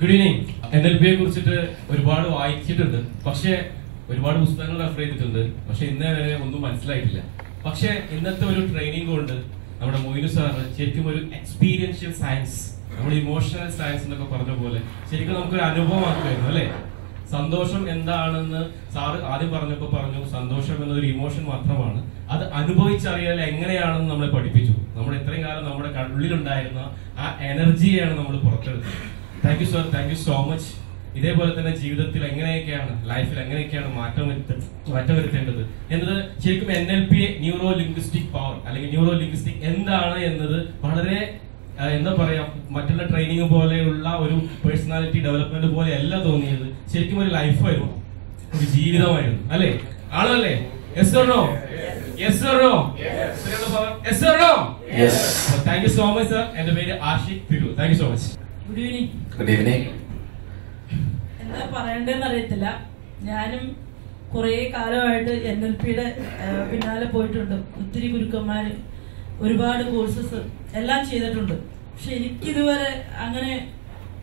Good evening. NLP കുറിച്ചിട്ട് ഒരുപാട് വായിച്ചിട്ടുണ്ട്, പക്ഷെ ഒരുപാട് പുസ്തകങ്ങൾ റെഫർ ചെയ്തിട്ടുണ്ട്, പക്ഷെ ഇന്നേ വരെ ഒന്നും മനസ്സിലായിട്ടില്ല. പക്ഷെ ഇന്നത്തെ ഒരു ട്രെയിനിങ് കൊണ്ട് നമ്മുടെ മൊയ്നു സാറ് ശരിക്കും ഒരു എക്സ്പീരിയൻഷ്യൽ സയൻസ്, നമ്മുടെ ഇമോഷണൽ സയൻസ് എന്നൊക്കെ പറഞ്ഞ പോലെ ശരിക്കും നമുക്കൊരു അനുഭവമാക്കുമായിരുന്നു അല്ലെ. സന്തോഷം എന്താണെന്ന് സാറ് ആദ്യം പറഞ്ഞപ്പോൾ പറഞ്ഞു, സന്തോഷം എന്നതൊരു ഇമോഷൻ മാത്രമാണ്, അത് അനുഭവിച്ചറിയാൻ എങ്ങനെയാണെന്ന് നമ്മളെ പഠിപ്പിച്ചു. നമ്മൾ ഇത്രയും കാലം നമ്മുടെ ഉള്ളിലുണ്ടായിരുന്ന ആ എനർജിയാണ് നമ്മൾ പുറത്തെടുത്തത്. Thank you sir, thank you so much. ഇതേപോലെ തന്നെ ജീവിതത്തിൽ എങ്ങനെയൊക്കെയാണ്, ലൈഫിൽ എങ്ങനെയൊക്കെയാണ് മാറ്റം വരുത്തേണ്ടത് എന്നത് ശരിക്കും NLP ന്യൂറോ ലിംഗ്വിസ്റ്റിക് പവർ അല്ലെങ്കിൽ ന്യൂറോ ലിംഗ്വിസ്റ്റിക് എന്താണ് എന്നത് വളരെ എന്താ പറയാ, മറ്റുള്ള ട്രെയിനിങ് പോലെയുള്ള ഒരു പേഴ്സണാലിറ്റി ഡെവലപ്മെന്റ് പോലെ അല്ല തോന്നിയത്. ശരിക്കും ഒരു ലൈഫായിരുന്നു, ഒരു ജീവിതമായിരുന്നു അല്ലേ, ആണല്ലേ? Yes or no? Yes or no? Yes or no? Yes. Thank you so much sir. എന്റെ പേര് ആഷിഖ് തിരു. Thank you so much. Good evening. Good evening. എന്താ പറയണ്ടെന്ന് അറിയത്തില്ല. ഞാനും കുറേ കാലമായിട്ട് NLPയുടെ പിന്നാലെ പോയിട്ടുണ്ട്. ഒത്തിരി ഗുരുക്കന്മാര്, ഒരുപാട് കോഴ്സസ് എല്ലാം ചെയ്തിട്ടുണ്ട്. പക്ഷെ എനിക്കിതുവരെ അങ്ങനെ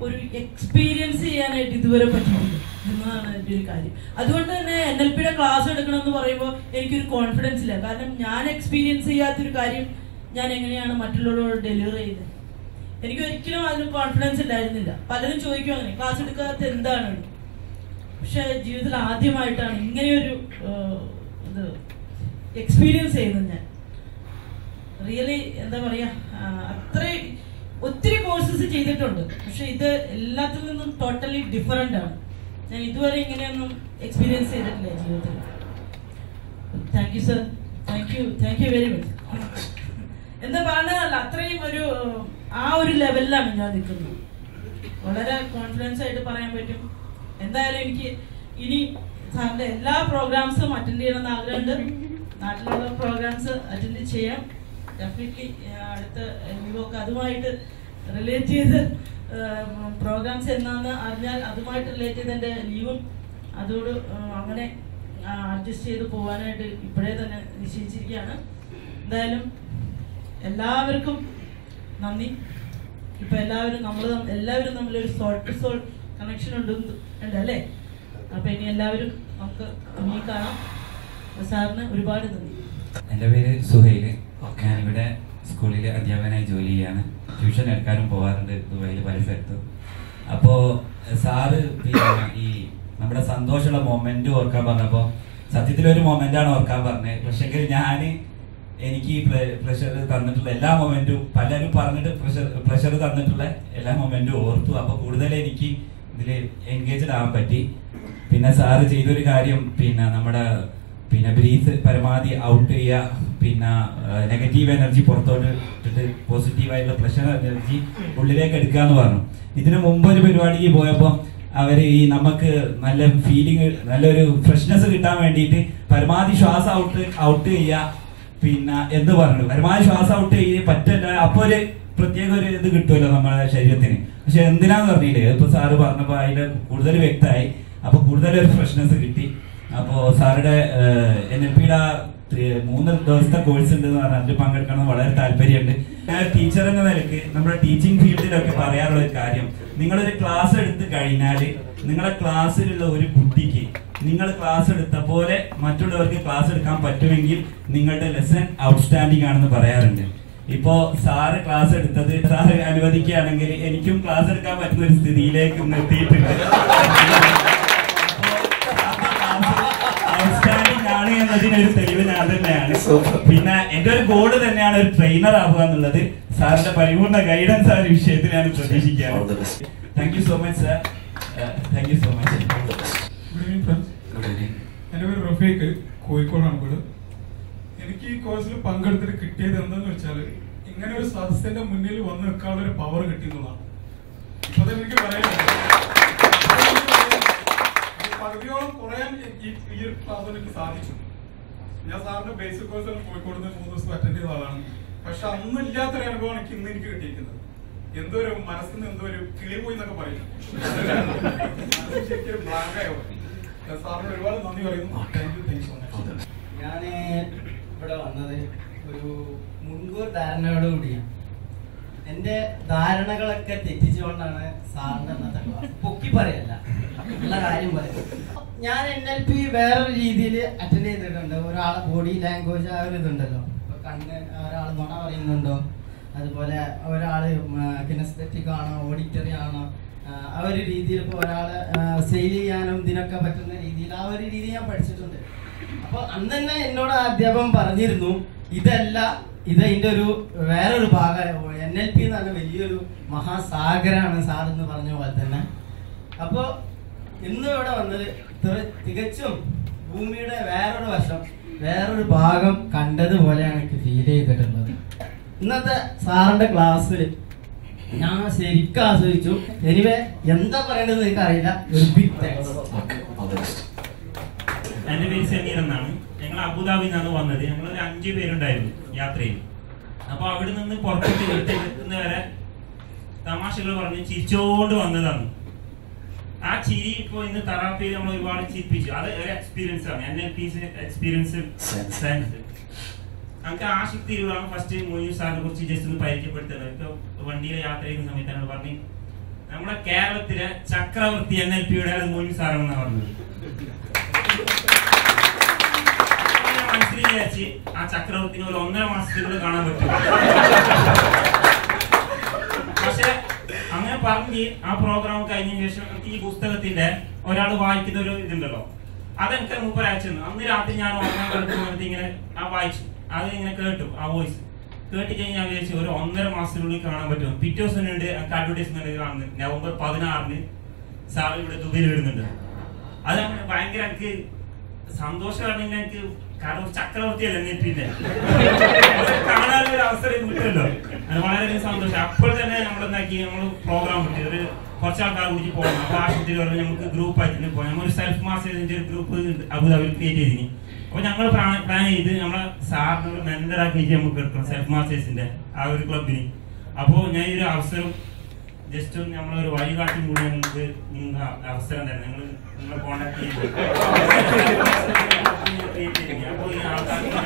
ഒരു എക്സ്പീരിയൻസ് ചെയ്യാനായിട്ട് ഇതുവരെ പറ്റിയിട്ടില്ല എന്നതാണ് എൻ്റെ ഒരു കാര്യം. അതുകൊണ്ട് തന്നെ NLPയുടെ ക്ലാസ് എടുക്കണം എന്ന് പറയുമ്പോൾ എനിക്കൊരു കോൺഫിഡൻസ് ഇല്ല. കാരണം ഞാൻ എക്സ്പീരിയൻസ് ചെയ്യാത്തൊരു കാര്യം ഞാൻ എങ്ങനെയാണ് മറ്റുള്ളവരോട് ഡെലിവർ ചെയ്യുന്നത്, എനിക്ക് ഒരിക്കലും അതിന് കോൺഫിഡൻസ് ഉണ്ടായിരുന്നില്ല. പലരും ചോദിക്കും അങ്ങനെ ക്ലാസ് എടുക്കാത്ത എന്താണ്. പക്ഷെ ജീവിതത്തിൽ ആദ്യമായിട്ടാണ് ഇങ്ങനെയൊരു ഇത് എക്സ്പീരിയൻസ് ചെയ്യുന്നത് ഞാൻ. റിയലി എന്താ പറയാ, അത്രയും ഒത്തിരി കോഴ്സസ് ചെയ്തിട്ടുണ്ട്, പക്ഷെ ഇത് എല്ലാത്തിൽ നിന്നും ടോട്ടലി ഡിഫറെന്റ് ആണ്. ഞാൻ ഇതുവരെ ഇങ്ങനെയൊന്നും എക്സ്പീരിയൻസ് ചെയ്തിട്ടില്ല ജീവിതത്തിൽ. Thank you sir, thank you very much. എന്താ പറഞ്ഞതല്ല, അത്രയും ആ ഒരു ലെവലിലാണ് ഞാൻ നിൽക്കുന്നത്. വളരെ കോൺഫിഡൻസ് ആയിട്ട് പറയാൻ പറ്റും. എന്തായാലും എനിക്ക് ഇനി സാറിന്റെ എല്ലാ പ്രോഗ്രാംസും അറ്റൻഡ് ചെയ്യണമെന്ന് ആഗ്രഹമുണ്ട്. നാട്ടിലുള്ള പ്രോഗ്രാംസ് അറ്റൻഡ് ചെയ്യാം ഡെഫിനറ്റ്ലി. അടുത്ത ലീവൊക്കെ അതുമായിട്ട് റിലേറ്റ് ചെയ്ത് പ്രോഗ്രാംസ് എന്നാന്ന് അറിഞ്ഞാൽ അതുമായിട്ട് റിലേറ്റ് ചെയ്ത് എൻ്റെ ലീവും അതോട് അങ്ങനെ അഡ്ജസ്റ്റ് ചെയ്ത് പോകാനായിട്ട് ഇപ്പോഴേ തന്നെ നിശ്ചയിച്ചിരിക്കുകയാണ്. എന്തായാലും എല്ലാവർക്കും നന്ദി. ഇപ്പൊ എല്ലാവരും തമ്മിലൊരു സോൾ ടു സോൾ കണക്ഷൻ ഉണ്ട് അല്ലേ? അപ്പൊ ഇനി എല്ലാവരും നമുക്ക് ഇനി കാണാം. സാറിന് ഒരുപാട് നന്ദി. എൻ്റെ പേര് സുഹൈൽ. ഞാനിവിടെ സ്കൂളിൽ അധ്യാപകനായി ജോലി ചെയ്യാണ്. ട്യൂഷൻ എടുക്കാനും പോകാറുണ്ട് ദുബൈയിൽ പല സ്ഥലത്തും. അപ്പോൾ സാറ് പിന്നെ ഈ നമ്മുടെ സന്തോഷമുള്ള മൊമെന്റ് ഓർക്കാൻ പറഞ്ഞപ്പോൾ സത്യത്തിലൊരു മൊമെന്റാണ് ഓർക്കാൻ പറഞ്ഞത്. പക്ഷെങ്കിൽ എനിക്ക് പ്രഷർ തന്നിട്ടുള്ള എല്ലാ മൊമെന്റും, പലരും പറഞ്ഞിട്ട് പ്രഷർ തന്നിട്ടുള്ള എല്ലാ മൊമെന്റും ഓർത്തു. അപ്പോൾ കൂടുതൽ എനിക്ക് ഇതിൽ എൻഗേജ്ഡ് ആവാൻ പറ്റി. പിന്നെ സാറ് ചെയ്തൊരു കാര്യം, നമ്മുടെ ബ്രീത്ത് പരമാവധി ഔട്ട് ചെയ്യുക, പിന്നെ നെഗറ്റീവ് എനർജി പുറത്തോട്ട് ഇട്ടിട്ട് പോസിറ്റീവായിട്ടുള്ള പ്രഷർ എനർജി ഉള്ളിലേക്ക് എടുക്കുക എന്ന് പറഞ്ഞു. ഇതിനു മുമ്പ് ഒരു പരിപാടിക്ക് പോയപ്പോൾ അവർ ഈ നമുക്ക് നല്ല ഫീലിംഗ്, നല്ലൊരു ഫ്രഷ്നെസ് കിട്ടാൻ വേണ്ടിയിട്ട് പരമാവധി ശ്വാസം ഔട്ട് ചെയ്യുക, പിന്നെ എന്ത് പറഞ്ഞു പരമാവധി ശ്വാസം ഔട്ട് ചെയ്ത് പറ്റില്ല. അപ്പൊ ഒരു പ്രത്യേക ഒരു ഇത് കിട്ടുമല്ലോ നമ്മുടെ ശരീരത്തിന്. പക്ഷെ എന്തിനാന്ന് പറഞ്ഞില്ലേ, ഇപ്പൊ സാറ് പറഞ്ഞപ്പോ അതിന്റെ കൂടുതൽ വ്യക്തമായി. അപ്പൊ കൂടുതലൊരു ഫ്രഷ്നെസ് കിട്ടി. അപ്പോ സാറുടെ NLPയുടെ 3 ദിവസത്തെ കോഴ്സ് ഉണ്ടെന്ന് പറഞ്ഞാൽ അതിൽ പങ്കെടുക്കണം വളരെ താല്പര്യമുണ്ട്. ഞാൻ ടീച്ചർ എന്ന നിലയ്ക്ക് നമ്മുടെ ടീച്ചിങ് ഫീൽഡിലൊക്കെ പറയാനുള്ള ഒരു കാര്യം, നിങ്ങളൊരു ക്ലാസ് എടുത്ത് കഴിഞ്ഞാൽ നിങ്ങളുടെ ക്ലാസ്സിലുള്ള ഒരു കുട്ടിക്ക് നിങ്ങൾ ക്ലാസ് എടുത്ത പോലെ മറ്റുള്ളവർക്ക് ക്ലാസ് എടുക്കാൻ പറ്റുമെങ്കിൽ നിങ്ങളുടെ ലെസൺ ഔട്ട്സ്റ്റാൻഡിംഗ് ആണെന്ന് പറയാറുണ്ട്. ഇപ്പോ സാറ് ക്ലാസ് എടുത്തത് സാറ് അനുവദിക്കുകയാണെങ്കിൽ എനിക്കും ക്ലാസ് എടുക്കാൻ പറ്റുന്ന ഒരു സ്ഥിതിയിലേക്ക് എത്തിയിട്ടുണ്ട്. ഔട്ട്സ്റ്റാൻഡിംഗ് ആണ് എന്നതിനൊരു തെളിവ് ഞാൻ തന്നെയാണ്. പിന്നെ എന്റെ ഒരു ഗോള് തന്നെയാണ് ഒരു ട്രെയിനർ ആവുക എന്നുള്ളത്. സാറിന്റെ പരിപൂർണ്ണ ഗൈഡൻസ് ആ ഒരു വിഷയത്തിൽ ഞാൻ പ്രതീക്ഷിക്കുകയാണ്. Thank you so much sir. Thank you so much. എൻ്റെ പേര് റഫീഖ്, കോഴിക്കോടാണ് വീട്. എനിക്ക് ഈ കോഴ്സിൽ പങ്കെടുത്തിട്ട് കിട്ടിയത് എന്താന്ന് വെച്ചാൽ ഇങ്ങനെ ഒരു സദസ്സിന്റെ മുന്നിൽ വന്ന് നിൽക്കാനുള്ള ഒരു പവർ കിട്ടിയെന്നുള്ളതാണ്. അപ്പൊ എനിക്ക് പറയാനുള്ളത് പകുതിയോളം കുറയാൻ ഈ ഒരു ക്ലാസ് എനിക്ക് സാധിച്ചു. ഞാൻ സാറിന്റെ ബേസിക് കോഴ്സ് കോഴിക്കോട് 3 ദിവസം അറ്റൻഡ് ചെയ്ത ആളാണ്. പക്ഷെ അന്നും ഇല്ലാത്തൊരു അനുഭവമാണ് ഇന്ന് എനിക്ക് കിട്ടിയിരിക്കുന്നത്. എന്തോ ഒരു മനസ്സിന് എന്തോ ഒരു കിളി പോയി എന്നൊക്കെ പറയും. ശരിക്കും ബ്ലാങ്കായോ. സാറിന് ഒരുപാട് നന്ദി പറയുന്നു. Thank you so much. ഞാൻ ഇവിടെ വന്നത് ഒരു മുൻകൂർ ധാരണയോടുകൂടിയാണ്. എന്റെ ധാരണകളൊക്കെ തെറ്റിച്ചുകൊണ്ടാണ് സാറിന്റെ അന്നത്തെ ക്ലാസ്. പൊക്കി പറയല്ല, ഉള്ള കാര്യം പറയാം. ഞാൻ NLP വേറൊരു രീതിയിൽ അറ്റൻഡ് ചെയ്തിട്ടുണ്ട്. ഒരാളെ ബോഡി ലാംഗ്വേജ് ആ ഒരു ഇതുണ്ടല്ലോ, ഇപ്പൊ കണ്ണ് ഒരാൾ നുണ പറയുന്നുണ്ടോ, അതുപോലെ ഒരാള് കിനസ്തെറ്റിക് ആണോ ഓഡിറ്ററി ആണോ, ആ ഒരു രീതിയിൽ ഇപ്പോൾ ഒരാളെ സെയിൽ ചെയ്യാനും ഇതിനൊക്കെ പറ്റുന്ന രീതിയിൽ ആ ഒരു രീതി ഞാൻ പഠിച്ചിട്ടുണ്ട്. അപ്പോൾ അന്ന് തന്നെ എന്നോട് അധ്യാപകൻ പറഞ്ഞിരുന്നു, ഇതല്ല ഇതിന്റെ ഒരു വേറൊരു ഭാഗം NLP എന്ന് പറഞ്ഞ വലിയൊരു മഹാസാഗരാണ് സാർ എന്ന് പറഞ്ഞ പോലെ തന്നെ. അപ്പോൾ ഇന്ന് ഇവിടെ വന്നത് തികച്ചും ഭൂമിയുടെ വേറൊരു വശം, വേറൊരു ഭാഗം കണ്ടതുപോലെയാണ് എനിക്ക് ഫീൽ ചെയ്തിട്ടുള്ളത്. ഇന്നത്തെ സാറിന്റെ ക്ലാസ്സിൽ ഞാൻ ശരിക്കും ആസ്വദിച്ചു. എനിവേ എന്താ പറയേണ്ടത് എനിക്ക് അറിയില്ല. ഒരു ബിഗ് താങ്ക്സ്. എന്റെ പേര് സമീർ എന്നാണ്. ഞങ്ങൾ അബുദാബിയിൽ നിന്നാണ് വന്നത്. ഞങ്ങൾ ഒരു 5 പേരുണ്ടായിരുന്നു യാത്രയിൽ. അപ്പൊ അവിടെ നിന്ന് പുറത്തോട്ട് എത്തുന്നവരെ തമാശകൾ പറഞ്ഞ് ചിരിച്ചോണ്ട് വന്നതാണ്. ആ ചിരി ഇപ്പൊ ഇന്ന് തെറാപ്പിയിൽ നമ്മൾ ഒരുപാട് ചിരിപ്പിച്ചു. അത് ഒരു എക്സ്പീരിയൻസ് ആണ്. NLP experience science. നമുക്ക് ആഷിക് തിരൂരാണ് ഫസ്റ്റ് മൊയ്നു സാറിനെ കുറിച്ച് ജസ്റ്റ് ഒന്ന് പരിചയപ്പെടുത്തുന്നത്. ഇപ്പൊ വണ്ടിയിലെ യാത്ര ചെയ്യുന്ന സമയത്ത് ഞങ്ങൾ പറഞ്ഞു, നമ്മുടെ കേരളത്തിലെ ചക്രവർത്തി NLPയുടെ അത് മൊയ്നു സാറാണെന്നാണ് പറഞ്ഞത്. മനസ്സിൽ വിചാരിച്ച് ആ ചക്രവർത്തിനെ ഒരു 1.5 മാസത്തിനുള്ളിൽ കാണാൻ പറ്റും. പക്ഷെ അങ്ങനെ പറഞ്ഞ് ആ പ്രോഗ്രാം കഴിഞ്ഞ ശേഷം ഈ പുസ്തകത്തിന്റെ ഒരാൾ വായിക്കുന്ന ഒരു ഇതുണ്ടല്ലോ, അതെനിക്ക് മൂപ്പർ അയച്ചു തന്നു. അന്ന് രാത്രി ഞാൻ ഉറങ്ങാൻ കിടക്കുമ്പോൾ ഇങ്ങനെ ആ വായിച്ചു, അത് ഇങ്ങനെ കേട്ടു. ആ വോയിസ് കേട്ട് കഴിഞ്ഞാൽ ഞാൻ വിചാരിച്ചു ഒരു 1.5 മാസത്തിനുള്ളിൽ കാണാൻ പറ്റും. പിറ്റേ ദിവസം ഉണ്ട് എനിക്ക് അഡ്വർടൈസ്മെന്റ് കാണുന്നത്. നവംബർ 16 സാർ ഇവിടെ ദുബൈയിൽ വരുന്നുണ്ട്. അത് അങ്ങനെ ഭയങ്കര എനിക്ക് സന്തോഷമാണെങ്കിൽ എനിക്ക്, കാരണം ചക്രവർത്തിയല്ല NLPന്റെ കാണാനൊരു അവസരം കിട്ടുമല്ലോ. അത് വളരെയധികം സന്തോഷം. അപ്പോൾ തന്നെ നമ്മളെന്താക്കി, നമ്മൾ പ്രോഗ്രാം കിട്ടി ഒരു കുറച്ചാൾക്കാർ കൂടി പോകണം. അപ്പൊ ആശുപത്രി പറഞ്ഞ് നമുക്ക് ഗ്രൂപ്പ് ആയിട്ട് പോകാം. നമ്മൾ സെൽഫ് മാസ്റ്റേഴ്സിന്റെ ഒരു ഗ്രൂപ്പ് അബുദാബിയിൽ ക്രിയേറ്റ് ചെയ്തിന്. അപ്പൊ ഞങ്ങൾ പ്ലാൻ ചെയ്ത് നമ്മളെ സാറിനോട് മെന്ററാക്കി നമുക്ക് എടുക്കണം സെൽഫ് മാസ്റ്റേഴ്സിന്റെ ആ ഒരു ക്ലബിന്. അപ്പോ ഞാൻ ഈ ഒരു അവസരം ജസ്റ്റ് നമ്മളൊരു വഴികാട്ടി കൂടി നിങ്ങൾക്ക് അവസരം തരണം. നിങ്ങളെ കോണ്ടാക്ട് ചെയ്ത് അപ്പൊ ഈ ആൾക്കാർക്ക്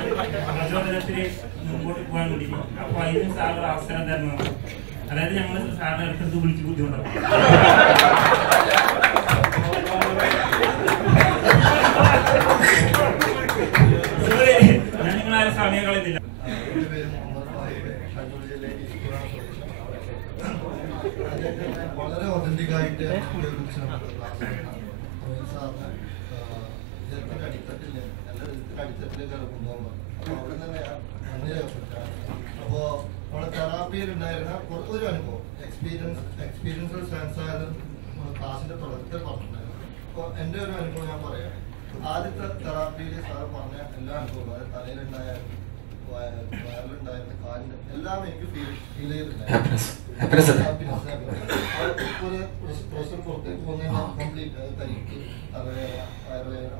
പ്രചോദനത്തിന് മുമ്പോട്ട് പോകാൻ കൂടി. അപ്പൊ അതിന് സാർ അവസരം തരണം. അതായത് ഞങ്ങൾ സാറിനെ അടുത്തടുത്ത് വിളിച്ച് ബുദ്ധിമുട്ടാവും. ഞാൻ നിങ്ങളാരും സമയം കളയുന്നില്ല. വളരെ ഒതന്റിക് ആയിട്ട് അടിത്തട്ടിലേക്ക് ഇറങ്ങുമ്പോൾ അപ്പൊ അവിടെ തന്നെ അങ്ങനെ അപ്പോ നമ്മുടെ തെറാപ്പിയിൽ ഉണ്ടായിരുന്ന ഒരു അനുഭവം എക്സ്പീരിയൻസ് സയൻസ് ആയാലും ക്ലാസിന്റെ തുടക്കത്തിൽ പറഞ്ഞിട്ടുണ്ടായിരുന്നു. അപ്പൊ എന്റെ ഒരു അനുഭവം ഞാൻ പറയാം. ആദ്യത്തെ തെറാപ്പിയിൽ സാറ് പറഞ്ഞ എല്ലാ അനുഭവവും, അതായത് തലയിലുണ്ടായാലും വയറിലുണ്ടായിരുന്ന കാലിന്റെ എല്ലാം എനിക്ക് ഫീൽ ചെയ്തിട്ടുണ്ടായിരുന്നു. പ്രൊഫസർ പുറത്തേക്ക് പോകുന്നതിന് കംപ്ലീറ്റ് കരിക്ക് തലവേദന വയറുവേദന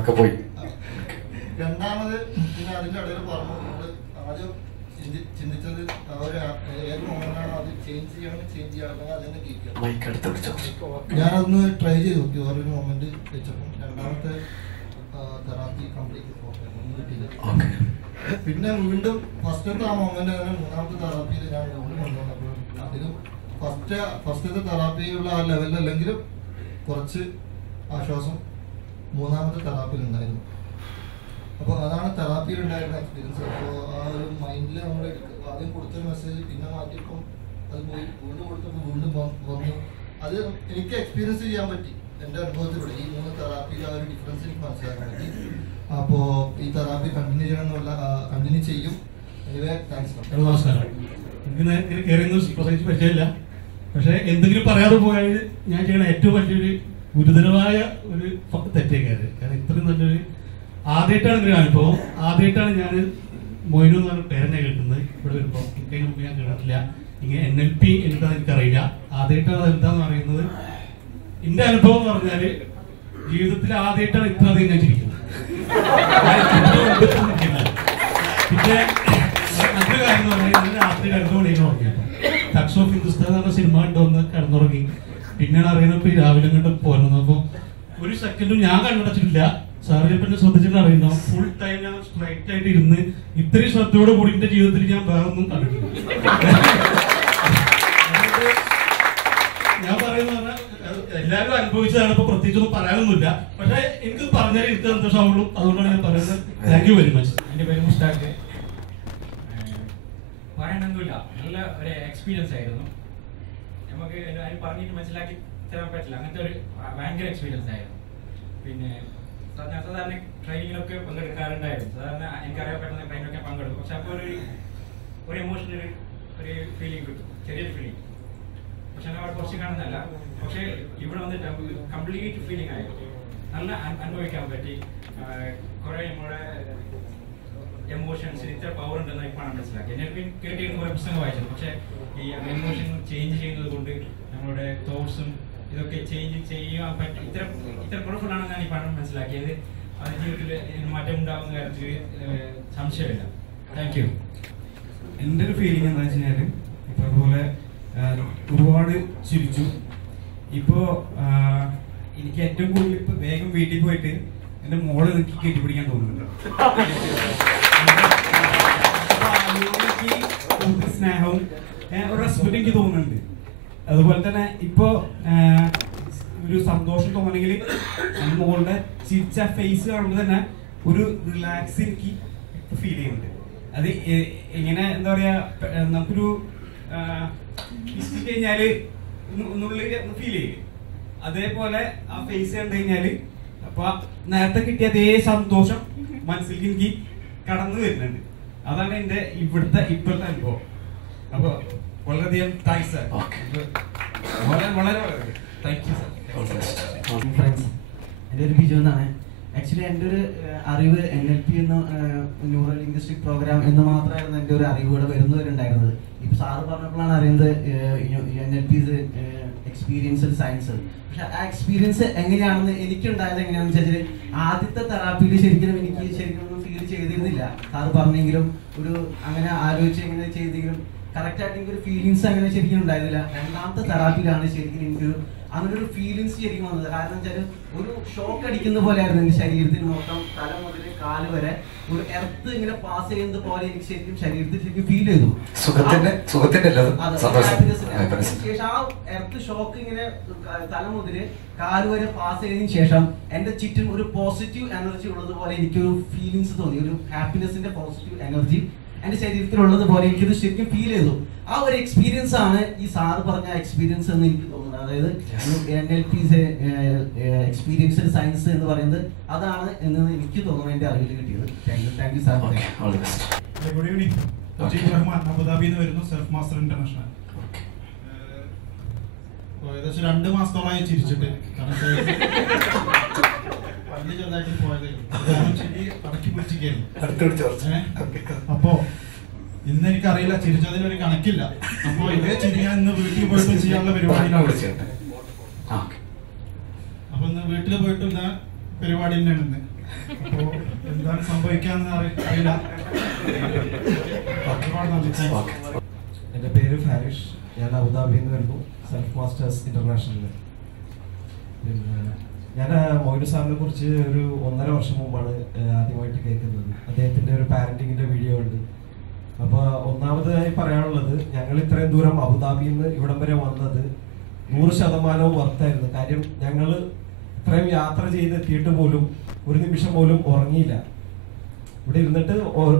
ഒക്കെ പോയി. രണ്ടാമത് പിന്നെ അതിന്റെ ഇടയിൽ പറഞ്ഞു, നമ്മൾ ആദ്യം ചിന്തിച്ചത് ഏത് മൊമെന്റാണ് അത് ചേഞ്ച് ചെയ്യണമെങ്കിൽ അതിനെ കേൾക്കുക. ഞാനതൊന്ന് ട്രൈ ചെയ്ത് നോക്കി. ഓരോ മൊമെന്റ് വെച്ചപ്പോൾ രണ്ടാമത്തെ തെറാപ്പി കംപ്ലീറ്റ് കിട്ടിയില്ല. പിന്നെ വീണ്ടും ഫസ്റ്റത്തെ ആ മൊമെന്റ് തന്നെ മൂന്നാമത്തെ തെറാപ്പിയിൽ ഞാൻ വീണ്ടും കൊണ്ടുവന്നപ്പോൾ അതിലും ഫസ്റ്റത്തെ തെറാപ്പിയുള്ള ആ ലെവലിലല്ലെങ്കിലും കുറച്ച് ആശ്വാസം മൂന്നാമത്തെ തെറാപ്പിയിൽ ഉണ്ടായിരുന്നു. അപ്പോൾ അതാണ് തെറാപ്പിയിൽ ഉണ്ടായിരുന്ന എക്സ്പീരിയൻസ്. അപ്പോൾ ആ ഒരു മൈൻഡിൽ നമ്മൾ ആദ്യം കൊടുത്തൊരു മെസ്സേജ് പിന്നെ മാറ്റിയപ്പം അത് പോയി വീണ്ടും കൊടുത്തപ്പോൾ വീണ്ടും വന്നു. അത് എനിക്ക് എക്സ്പീരിയൻസ് ചെയ്യാൻ പറ്റി എൻ്റെ അനുഭവത്തിലൂടെ. ഈ 3 തെറാപ്പിയിൽ ആ ഒരു ഡിഫറൻസ് എനിക്ക് മനസ്സിലാക്കാൻ പറ്റി. അപ്പോൾ ഈ തെറാപ്പി കണ്ടിന്യൂ ചെയ്യണമെന്നുള്ള കണ്ടിന്യൂ ചെയ്യും. Anyway thanks. നമസ്കാരം. എനിക്ക് കയറിയൊന്നും പ്രസംഗിച്ച് പറ്റില്ല. പക്ഷെ എന്തെങ്കിലും പറയാതെ പോയാൽ ഞാൻ ചെയ്യണ ഏറ്റവും വലിയൊരു ഗുരുതരമായ ഒരു തെറ്റേക്കാര്. കാരണം ഇത്രയും നല്ലൊരു ആദ്യമായിട്ടാണ് ഇങ്ങനെ അനുഭവം. ആദ്യമായിട്ടാണ് ഞാൻ മൊയ്നു എന്ന് പറഞ്ഞ പേരെന്നെ കേൾക്കുന്നത്. ഇവിടെ വരുമ്പോൾ എനിക്ക് മുമ്പ് ഞാൻ കേട്ടിട്ടില്ല. ഇങ്ങനെ NLP എന്താണെന്ന് എനിക്കറിയില്ല. ആദ്യമായിട്ടാണ് അത് എന്താന്ന് പറയുന്നത്. എന്റെ അനുഭവം എന്ന് പറഞ്ഞാല് ജീവിതത്തിൽ ആദ്യമായിട്ടാണ് ഇത്ര അധികം ഞാൻ ചിരിക്കുന്നത്. പിന്നെ മറ്റൊരു കാര്യം എന്ന് പറഞ്ഞാൽ രാത്രി 2 മണിക്ക് ഉറങ്ങിയപ്പോൾ ടക്സ് ഓഫ് ഹിന്ദുസ്ഥാൻ എന്ന് പറഞ്ഞ സിനിമ ഉണ്ടോന്ന് കിടന്നുറങ്ങി. പിന്നെയാണ് അറിയുന്നത് രാവിലെ കണ്ട് പോരുന്നത്. അപ്പൊ ഒരു സെക്കൻഡും ഞാൻ കണ്ണടച്ചിട്ടില്ല. സാറിനെ പിന്നെ ശ്രദ്ധിച്ചിട്ട് അറിയുന്നു, ഫുൾ ടൈം ഞാൻ സ്ട്രൈറ്റ് ആയിട്ട് ഇരുന്ന് ഇത്രയും ശ്രദ്ധയോട് കൂടി എന്റെ ജീവിതത്തിൽ ഞാൻ വേറെ ഒന്നും കണ്ടിട്ടില്ല. എല്ലാവരും അനുഭവിച്ചതാണ്. ഇപ്പൊ പ്രത്യേകിച്ചൊന്നും പറയാനൊന്നുമില്ല. പക്ഷെ എനിക്ക് പറഞ്ഞാൽ എനിക്ക് സന്തോഷമാവുള്ളൂ. അതുകൊണ്ടാണ് ഞാൻ പറയുന്നത്. Thank you very much. എൻ്റെ പേര് മുസ്താഖ്. പറയാനൊന്നുമില്ല, നല്ല ഒരു എക്സ്പീരിയൻസ് ആയിരുന്നു. നമുക്ക് അതിന് പറഞ്ഞിട്ട് മനസ്സിലാക്കി തരാൻ പറ്റില്ല, അങ്ങനത്തെ ഒരു ഭയങ്കര എക്സ്പീരിയൻസ് ആയിരുന്നു. പിന്നെ ഞാൻ സാധാരണ ട്രെയിനിങ്ങിലൊക്കെ പങ്കെടുക്കാറുണ്ടായിരുന്നു. സാധാരണ എനിക്കറിയാൻ പറ്റുന്ന ട്രെയിനിലൊക്കെ പങ്കെടുക്കും. പക്ഷെ അപ്പോൾ ഒരു എമോഷണൽ ഒരു ഫീലിംഗ് കിട്ടും, ചെറിയൊരു ഫീലിംഗ്. പക്ഷെ അവിടെ കുറച്ച് കാണുന്നല്ല. പക്ഷെ ഇവിടെ വന്നിട്ട് കംപ്ലീറ്റ് ഫീലിംഗ് ആയിരുന്നു. നല്ല അനുഭവിക്കാൻ പറ്റി. കുറെ നമ്മുടെ എമോഷൻസ് ഇത്ര പവർ ഉണ്ടെന്ന് ഇപ്പോഴാണ് മനസ്സിലാക്കി. എന്നെ കേട്ടിരുന്ന കുറെ പുസ്തകം വായിച്ചത്. പക്ഷെ ഈ എമോഷൻ ചേഞ്ച് ചെയ്യുന്നത് കൊണ്ട് നമ്മുടെ തോട്ട്സും ഇതൊക്കെ ചേഞ്ച് ചെയ്യാൻ പറ്റും. ഇത്ര പവർഫുൾ ആണെന്ന് ഞാൻ ഇപ്പോഴാണ് മനസ്സിലാക്കിയത്. അത് ജീവിതത്തിൽ മാറ്റം ഉണ്ടാകുന്ന കാര്യത്തിൽ സംശയമില്ല. Thank you. എൻ്റെ ഒരു ഫീലിംഗ് എന്താ വെച്ച് കഴിഞ്ഞാൽ ഇപ്പോൾ അതുപോലെ ഒരുപാട് ചിരിച്ചു. ഇപ്പോൾ എനിക്ക് ഏറ്റവും കൂടുതൽ ഇപ്പോൾ വേഗം വീട്ടിൽ പോയിട്ട് എൻ്റെ മോളെ എനിക്ക് കെട്ടിപ്പിടിക്കാൻ തോന്നുന്നുണ്ട്. സ്നേഹവും ഒരു റെസ്പെക്ട് എനിക്ക് തോന്നുന്നുണ്ട്. അതുപോലെ തന്നെ ഇപ്പോൾ ഒരു സന്തോഷം തോന്നണമെങ്കിൽ മോളുടെ ചിരിച്ച ഫേസ് കാണുമ്പോൾ തന്നെ ഒരു റിലാക്സ് എനിക്ക് ഫീൽ ചെയ്യുന്നുണ്ട്. അത് എങ്ങനെ എന്താ പറയാ, നമുക്കൊരു കഴിഞ്ഞാല് ഒന്നുള്ളിൽ ഫീൽ ചെയ്യും. അതേപോലെ ആ ഫേസ് കണ്ടു കഴിഞ്ഞാല് അപ്പൊ നേരത്തെ കിട്ടിയ അതേ സന്തോഷം മനസ്സിലേക്ക് എനിക്ക് കടന്നു വരുന്നുണ്ട്. അതാണ് എന്റെ ഇപ്പോഴത്തെ അനുഭവം. അപ്പൊ വളരെയധികം താങ്ക്സ് സാർ. വളരെ വളരെ താങ്ക് യു സാർ. ഫ്രണ്ട്സ്, എൻ്റെ ഒരു ബിജു എന്നാണ്. ആക്ച്വലി എൻ്റെ ഒരു അറിവ് NLP എന്ന ന്യൂറോ ലിംഗ്വിസ്റ്റിക് പ്രോഗ്രാം എന്ന് മാത്രമായിരുന്നു എൻ്റെ ഒരു അറിവ് ഇവിടെ വരുന്നവരുണ്ടായിരുന്നത്. ഇപ്പൊ സാറ് പറഞ്ഞപ്പോഴാണ് അറിയുന്നത് NLP എക്സ്പീരിയൻഷ്യൽ സയൻസ്. പക്ഷെ ആ എക്സ്പീരിയൻസ് എങ്ങനെയാണെന്ന് എനിക്കുണ്ടായത് എങ്ങനെയാണെന്ന് വെച്ചാൽ ആദ്യത്തെ തെറാപ്പിയിൽ ശരിക്കും ഫീൽ ചെയ്തിരുന്നില്ല. സാറ് പറഞ്ഞെങ്കിലും ഒരു അങ്ങനെ ആലോചിച്ച് എങ്ങനെ ചെയ്തെങ്കിലും കറക്റ്റായിട്ട് എനിക്കൊരു ഫീലിങ്സ് അങ്ങനെ ശരിക്കും ഉണ്ടായിരുന്നില്ല. രണ്ടാമത്തെ തെറാപ്പിയിലാണ് ശരിക്കും എനിക്കൊരു അങ്ങനെ ഒരു ഫീലിങ്സ് ശരിക്കും വന്നത്. കാരണം വെച്ചാൽ ഒരു ഷോക്ക് അടിക്കുന്ന പോലെയായിരുന്നു എൻ്റെ ശരീരത്തിന് മൊത്തം, തല മുതൽ കാല് വരെ ഒരു എർത്ത് ഇങ്ങനെ പാസ് ചെയ്യുന്നത് പോലെ എനിക്ക് ശരിക്കും ശരീരത്തിൽ ശരിക്കും ഫീൽ ചെയ്തു. ശേഷം ആ എർത്ത് ഷോക്ക് ഇങ്ങനെ തല മുതൽ കാല് വരെ പാസ് ചെയ്തതിനു ശേഷം എൻ്റെ ചുറ്റും ഒരു പോസിറ്റീവ് എനർജി ഉള്ളതുപോലെ എനിക്കൊരു ഫീലിങ്സ് തോന്നി. ഒരു ഹാപ്പിനെസിന്റെ പോസിറ്റീവ് എനർജി എന്റെ ശരീരത്തിലുള്ളത് പോലെ എനിക്കിത് ശരിക്കും ഫീൽ ചെയ്തു. ആ ഒരു എക്സ്പീരിയൻസ് ആണ് ഈ സാറ് പറഞ്ഞ എക്സ്പീരിയൻസ് എന്ന് എനിക്ക് തോന്നുന്നത്. അതായത് NLP എക്സ്പീരിയൻഷ്യൽ സയൻസ് എന്ന് പറയുന്നത് അതാണ് എന്ന് എനിക്ക് തോന്നുന്നു എൻ്റെ അറിവിൽ കിട്ടിയത്. Thank you sir. Good evening. Mujeeb Rahman, അബുദാബിയിൽ നിന്ന് വരുന്നു, സെൽഫ് മാസ്റ്റർ ഇന്റർനാഷണൽ. ഏകദേശം 2 മാസത്തോളമായി ചിരിച്ചിട്ട്. പല്ല് ചെറുതായിട്ട് പോയത് ചിരി അടക്കി പിടിച്ചിരിക്കുന്നു. അപ്പോ ഇന്ന് എനിക്കറിയില്ല, ചിരിച്ചതിനൊരു കണക്കില്ല. അപ്പോ ഇതേ ചിരി ഞാൻ ഇന്ന് വീട്ടിൽ പോയിട്ട് ചെയ്യാനുള്ള പരിപാടിയിലാണ്. അപ്പൊ ഇന്ന് വീട്ടിൽ പോയിട്ട് ഇന്ന പരിപാടി തന്നെയാണ് ഇന്ന്. അപ്പോ എന്താണ് സംഭവിക്കാന്ന് അറിയില്ല. എൻ്റെ പേര് ഫാരിഷ്. ഞാൻ അബുദാബിയിൽ നിന്ന് വരുന്നു, സെൽഫ് മാസ്റ്റേഴ്സ് ഇന്റർനാഷണലിൽ. പിന്നെ ഞാൻ മൊയ്നു സാറിനെ കുറിച്ച് ഒരു 1.5 വർഷം മുമ്പാണ് ആദ്യമായിട്ട് കേൾക്കുന്നത്. അദ്ദേഹത്തിന്റെ ഒരു പാരന്റിങ്ങിന്റെ വീഡിയോ ഉണ്ട്. അപ്പൊ ഒന്നാമതായി പറയാനുള്ളത്, ഞങ്ങൾ ഇത്രയും ദൂരം അബുദാബിയിൽ നിന്ന് ഇവിടം വരെ വന്നത് 100% വർത്തായിരുന്നു. കാര്യം ഞങ്ങൾ ഇത്രയും യാത്ര ചെയ്തെത്തിയിട്ട് പോലും ഒരു നിമിഷം പോലും ഉറങ്ങിയില്ല. ഇവിടെ ഇരുന്നിട്ട്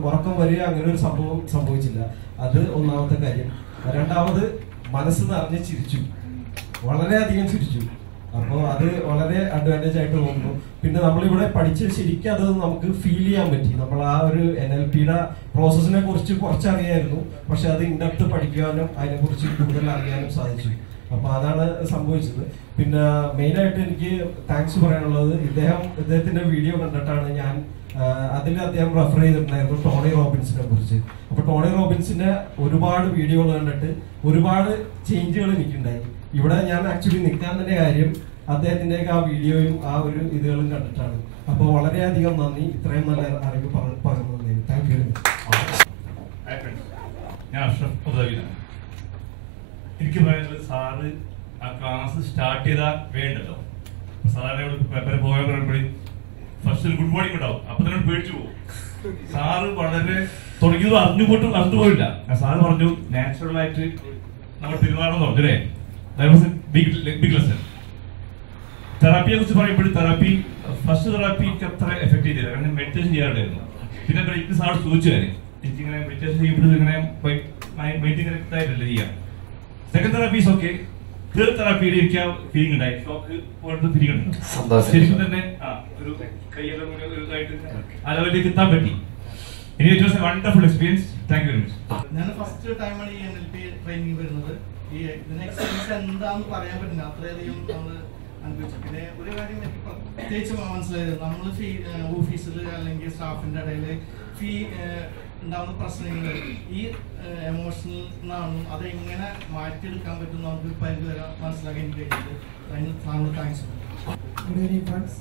ഉറക്കം വരിക അങ്ങനെ ഒരു സംഭവം സംഭവിച്ചില്ല. അത് ഒന്നാമത്തെ കാര്യം. രണ്ടാമത്, മനസ്സ് നിറഞ്ഞ് ചിരിച്ചു, വളരെയധികം ചിരിച്ചു. അപ്പോൾ അത് വളരെ അഡ്വാൻറ്റേജ് ആയിട്ട് തോന്നുന്നു. പിന്നെ നമ്മളിവിടെ പഠിച്ച് ശരിക്കും അത് നമുക്ക് ഫീൽ ചെയ്യാൻ പറ്റി. നമ്മൾ ആ ഒരു NLPയുടെ പ്രോസസ്സിനെ കുറിച്ച് കുറച്ചറിയായിരുന്നു, പക്ഷെ അത് ഇൻഡെപ്ത് പഠിക്കാനും അതിനെക്കുറിച്ച് കൂടുതൽ അറിയാനും സാധിച്ചു. അപ്പൊ അതാണ് സംഭവിച്ചത്. പിന്നെ മെയിനായിട്ട് എനിക്ക് താങ്ക്സ് പറയാനുള്ളത്, ഇദ്ദേഹത്തിന്റെ വീഡിയോ കണ്ടിട്ടാണ് ഞാൻ അതിൽ അദ്ദേഹം റെഫർ ചെയ്തിട്ടുണ്ടായിരുന്നു ടോണി റോബിൻസിനെ കുറിച്ച്. അപ്പൊ ടോണി റോബിൻസിന്റെ ഒരുപാട് വീഡിയോകൾ കണ്ടിട്ട് ഒരുപാട് ചേഞ്ചുകൾ എനിക്കുണ്ടായി. ഇവിടെ ഞാൻ ആക്ച്വലി നിൽക്കാൻ തന്നെ കാര്യം അദ്ദേഹത്തിന്റെ ആ വീഡിയോയും ആ ഒരു ഇതുകളും കണ്ടിട്ടാണ്. അപ്പോൾ വളരെയധികം നന്ദി, ഇത്രയും നല്ല അറിവ് പറഞ്ഞു തന്നതിന്. Thank you. ഞാൻ അഷ്റഫ് അബുദാബിയിലാണ്. എനിക്ക് പറയാനുള്ളത്, സാറ് ആ ക്ലാസ് സ്റ്റാർട്ട് ചെയ്താൽ വേണ്ടല്ലോ. സാറിനെ പേപ്പർ പോയാൽ പറയുമ്പോഴേ ഫസ്റ്റ് ഒരു ഗുഡ് മോർണിംഗ് ഉണ്ടാവും, അപ്പൊ തന്നെ പേടിച്ചു പോകും. സാറ് വളരെ തുടങ്ങിയത് അറിഞ്ഞു പോയില്ല. സാറ് പറഞ്ഞു നാച്ചുറൽ ആയിട്ട് നമ്മൾ പെരുമാറണം പറഞ്ഞു അല്ലേ. Big lesson. തെറാപ്പിയെ കുറിച്ച് പറയുമ്പോഴും തെറാപ്പി ഫസ്റ്റ് തെറാപ്പിക്ക് അത്ര എഫക്ട് ചെയ്തില്ല, കാരണം മെഡിറ്റേഷൻ ചെയ്യാറുണ്ടായിരുന്നു. പിന്നെ ബ്രേക്ക് സാർ ചോദിച്ചു ഞാൻ എനിക്കിങ്ങനെ മെഡിറ്റേഷൻ ചെയ്യുമ്പോഴും ഇങ്ങനെ മൈൻഡ് കറക്റ്റ് ആയിട്ടല്ല ചെയ്യാം. Second therapies okay. തേർഡ് തെറാപ്പിയിൽ എനിക്ക് ആ ഫീലിംഗ് ഉണ്ടായി, ഷോക്ക് പോലത്തെ ഫീലിംഗ് ഉണ്ട്. ശരിക്കും തന്നെ ഒരു കൈയെല്ലാം കൂടി ഒരു ഇതായിട്ട് ആ ലെവലിലേക്ക് എത്താൻ പറ്റി. ഇനി it was A wonderful experience. Thank you very much. ഞാൻ ഫസ്റ്റ് ടൈമാണ് ഈ NLP ട്രെയിനിങ് വരുന്നത്. ഈ ഇതിന്റെ എക്സ്പീരിയൻസ് എന്താന്ന് പറയാൻ പറ്റില്ല, അത്രയധികം നമ്മൾ അനുഭവിച്ചു. പിന്നെ ഒരു കാര്യം എനിക്ക് പ്രത്യേകിച്ച് മനസ്സിലായത്, നമ്മൾ ഓഫീസിൽ അല്ലെങ്കിൽ സ്റ്റാഫിന്റെ ഇടയിൽ ഉണ്ടാകുന്ന പ്രശ്നങ്ങൾ ഈ എമോഷണൽ എന്നാണ്, അത് എങ്ങനെ മാറ്റിയെടുക്കാൻ പറ്റും നമുക്ക് പരിധി വരെ മനസ്സിലാക്കാൻ എനിക്ക് കഴിഞ്ഞത്. അതിന് താങ്കൾ താങ്ക്സ്. Good evening friends.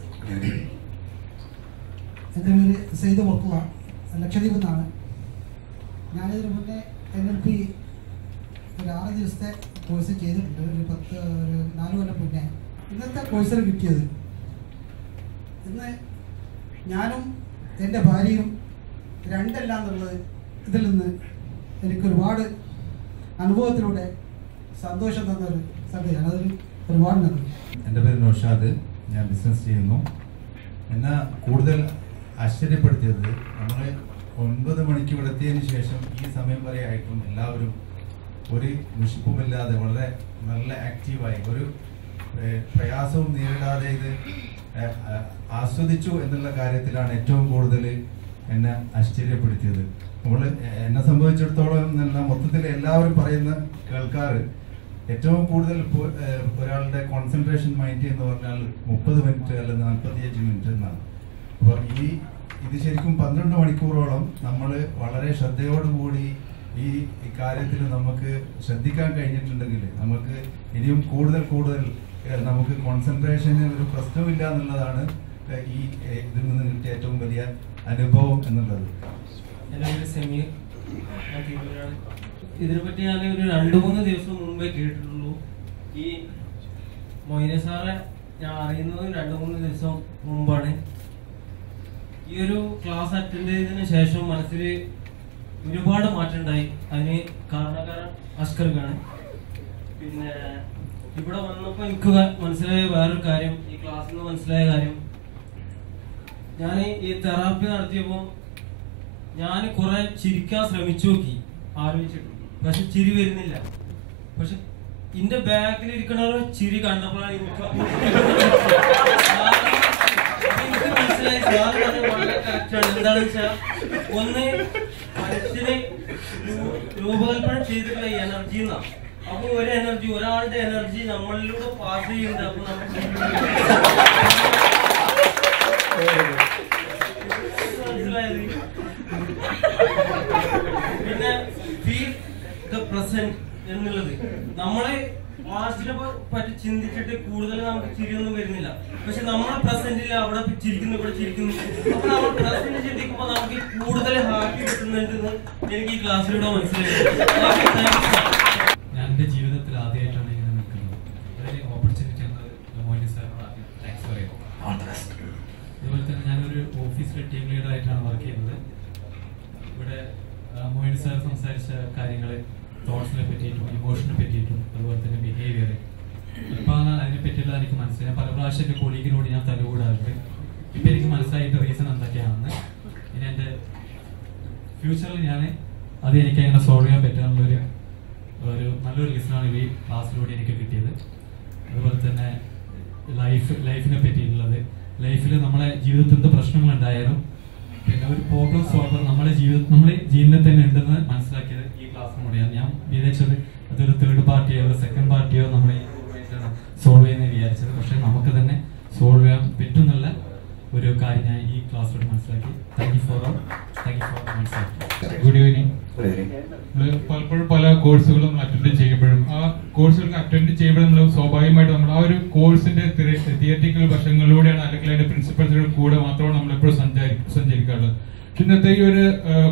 എൻ്റെ പേര് സെയ്ദ് മുർത്തുവ, ലക്ഷദ്വീപിൽ നിന്നാണ്. ഞാനിതിന് മുന്നേ NLP ഒരു 6 ദിവസത്തെ കോഴ്സ് ചെയ്തിട്ടുണ്ട്, ഒരു 4 കൊല്ലം മുന്നേ. ഇന്നത്തെ കോഴ്സിൽ കിട്ടിയത്, ഇന്ന് ഞാനും എൻ്റെ ഭാര്യയും രണ്ടല്ല എന്നുള്ളത് ഇതിൽ നിന്ന് എനിക്കൊരുപാട് അനുഭവത്തിലൂടെ സന്തോഷം തന്നൊരു സംഗതിയാണ്. അതിൽ ഒരുപാട് നന്ദി. എൻ്റെ പേര് നൗഷാദ്, ഞാൻ ബിസിനസ് ചെയ്യുന്നു. എന്നെ കൂടുതൽ ആശ്ചര്യപ്പെടുത്തിയത്, നമ്മൾ 9 മണിക്ക് ഇവിടെ എത്തിയതിന് ശേഷം ഈ സമയം വരെ ആയിട്ടും എല്ലാവരും ഒരു മുഷിപ്പുമില്ലാതെ വളരെ നല്ല ആക്റ്റീവായി, ഒരു പ്രയാസവും നേരിടാതെ ഇത് ആസ്വദിച്ചു എന്നുള്ള കാര്യത്തിലാണ് ഏറ്റവും കൂടുതൽ എന്നെ ആശ്ചര്യപ്പെടുത്തിയത്. നമ്മൾ എന്നെ സംബന്ധിച്ചിടത്തോളം എന്നല്ല, മൊത്തത്തിൽ എല്ലാവരും പറയുന്ന കേൾക്കാറ് ഏറ്റവും കൂടുതൽ ഒരാളുടെ കോൺസെൻട്രേഷൻ മൈൻഡ് എന്ന് പറഞ്ഞാൽ 30 മിനിറ്റ് അല്ലെങ്കിൽ 45 മിനിറ്റ് എന്നാണ്. അപ്പോൾ ഇത് ശരിക്കും 12 മണിക്കൂറോളം നമ്മൾ വളരെ ശ്രദ്ധയോടുകൂടി ഈ കാര്യത്തിൽ നമുക്ക് ശ്രദ്ധിക്കാൻ കഴിഞ്ഞിട്ടുണ്ടെങ്കിൽ നമുക്ക് ഇനിയും കൂടുതൽ നമുക്ക് കോൺസെൻട്രേഷന് ഒരു പ്രശ്നമില്ല എന്നുള്ളതാണ് ഈ ഇതിൽ നിന്ന് കിട്ടിയ ഏറ്റവും വലിയ അനുഭവം എന്നുള്ളത്. എൻ്റെ പേര് സമീർ, ഇതിനെപ്പറ്റി ഞാൻ ഒരു 2-3 ദിവസം മുമ്പേ കേട്ടിട്ടുള്ളൂ. ഈ മൊയ്ന സാറെ ഞാൻ അറിയുന്നത് 2-3 ദിവസം മുമ്പാണ്. ഈ ഒരു ക്ലാസ് അറ്റൻഡ് ചെയ്തതിന് ശേഷം മനസ്സിൽ ഒരുപാട് മാറ്റം ഉണ്ടായി. അതിന് കാരണക്കാരൻ അസ്കർക്കാണ്. പിന്നെ ഇവിടെ വന്നപ്പോൾ എനിക്ക് മനസ്സിലായ വേറൊരു കാര്യം, ഈ ക്ലാസ്സിൽ നിന്ന് മനസ്സിലായ കാര്യം, ഞാൻ ഈ തെറാപ്പി നടത്തിയപ്പോൾ ഞാൻ കുറെ ചിരിക്കാൻ ശ്രമിച്ചു നോക്കി, ആലോചിച്ചിട്ട്, പക്ഷെ ചിരി വരുന്നില്ല. പക്ഷെ എന്റെ ബാക്കിൽ ഇരിക്കണവരെ ചിരി കണ്ടപ്പോഴാണ് എനിക്ക് മനസ്സിലായി വളരെ കറക്റ്റാണ്. എന്താണെന്ന് വെച്ചാൽ, ഒന്ന് മനുഷ്യനെ രൂപകൽപ്പന ചെയ്തിട്ടുള്ള എനർജി എന്നാണ്. അപ്പൊ ഒരു എനർജി, ഒരാളുടെ എനർജി നമ്മളിലൂടെ പാസ് ചെയ്യുന്നുണ്ട്. അപ്പൊ നമുക്ക് പിന്നെ ഫീൽ ദ പ്രസന്റ് എന്നുള്ളത്, നമ്മളെ പാസ്റ്റിനെ പറ്റി ചിന്തിച്ചിട്ട് കൂടുതൽ നമുക്ക് ചിരിയൊന്നും വരുന്നില്ല. പക്ഷെ നമ്മളെ പ്രസന്റിൽ അവിടെ ചിരിക്കുന്നു, ഇവിടെ ചിരിക്കുന്നു. അപ്പൊ നമ്മൾ പ്രസന്റ് ചിന്തിക്കുമ്പോൾ നമുക്ക് കൂടുതൽ ഹാപ്പി കിട്ടുന്നുണ്ടെന്ന് എനിക്ക് ഈ ക്ലാസ്സിലൂടെ മനസ്സിലായി. ഞാൻ എൻ്റെ ജീവിതത്തിൽ ആദ്യമായിട്ടാണ് ഇങ്ങനെ നിൽക്കുന്നത്. അതിന് ഓപ്പർച്യൂണിറ്റി മോയിനി സാറിനോട് ആദ്യം താങ്ക്സ് പറയുന്നു. അതുപോലെ തന്നെ ഞാനൊരു ഓഫീസിലെ ടീം ലീഡറായിട്ടാണ് വർക്ക് ചെയ്യുന്നത്. ഇവിടെ മോയിനി സാർ സംസാരിച്ച കാര്യങ്ങൾ, തോട്ട്സിനെ പറ്റിയിട്ടും ഇമോഷനെ പറ്റിയിട്ടും അതുപോലെ തന്നെ ബിഹേവിയർ, ഇപ്പം അതിനെ പറ്റിയുള്ള എനിക്ക് മനസ്സിലായി. ഞാൻ പല പ്രാവശ്യം എൻ്റെ കൊളീഗിനോട് ഞാൻ തലകൂടാറുണ്ട്. ഇപ്പം എനിക്ക് മനസ്സിലായിട്ട് റീസൺ എന്തൊക്കെയാണെന്ന്. ഇനി എൻ്റെ ഫ്യൂച്ചറിൽ ഞാൻ അത് എനിക്ക് അങ്ങനെ സോൾവ് ചെയ്യാൻ പറ്റാനുള്ളൊരു നല്ലൊരു ലിസണാണ് ഈ ക്ലാസ്സിലൂടെ എനിക്ക് കിട്ടിയത്. അതുപോലെ തന്നെ ലൈഫിനെ പറ്റിയിട്ടുള്ളത്, ലൈഫിൽ നമ്മളെ ജീവിതത്തിൽ എന്ത് പ്രശ്നങ്ങളുണ്ടായാലും പിന്നെ ഒരു പ്രോബ്ലം സോൾവർ നമ്മുടെ ജീവനിൽ തന്നെ ഉണ്ടെന്ന് മനസ്സിലാക്കിയത് ഈ ക്ലാസ്സിലൂടെയാണ്. ഞാൻ വിചാരിച്ചത് അതൊരു തേർഡ് പാർട്ടിയോ സെക്കൻഡ് പാർട്ടിയോ നമ്മുടെ സോൾവ് ചെയ്യുന്നത് വിചാരിച്ചത്. പക്ഷെ നമുക്ക് തന്നെ സോൾവ് ചെയ്യാൻ പറ്റുന്നുള്ള ഒരു കാര്യം ഞാൻ ഈ ക്ലാസ്സിലൂടെ മനസ്സിലാക്കി. താങ്ക് യു ഫോർ മനസ്സിലാക്കി. Good evening. പലപ്പോഴും പല കോഴ്സുകളും അറ്റൻഡ് ചെയ്യുമ്പോഴും ആ കോഴ്സുകൾ അറ്റൻഡ് ചെയ്യുമ്പോൾ നമ്മൾ സ്വാഭാവികമായിട്ട് നമ്മൾ ആ ഒരു കോഴ്സിന്റെ തിയറിറ്റിക്കൽ വശങ്ങളിലൂടെയാണ് അല്ലെങ്കിൽ അതിന്റെ പ്രിൻസിപ്പൾസിന്റെ കൂടെ മാത്രമാണ് നമ്മൾ എപ്പോഴും സഞ്ചരിക്കാറുള്ളത്. പക്ഷെ ഇന്നത്തെ ഈ ഒരു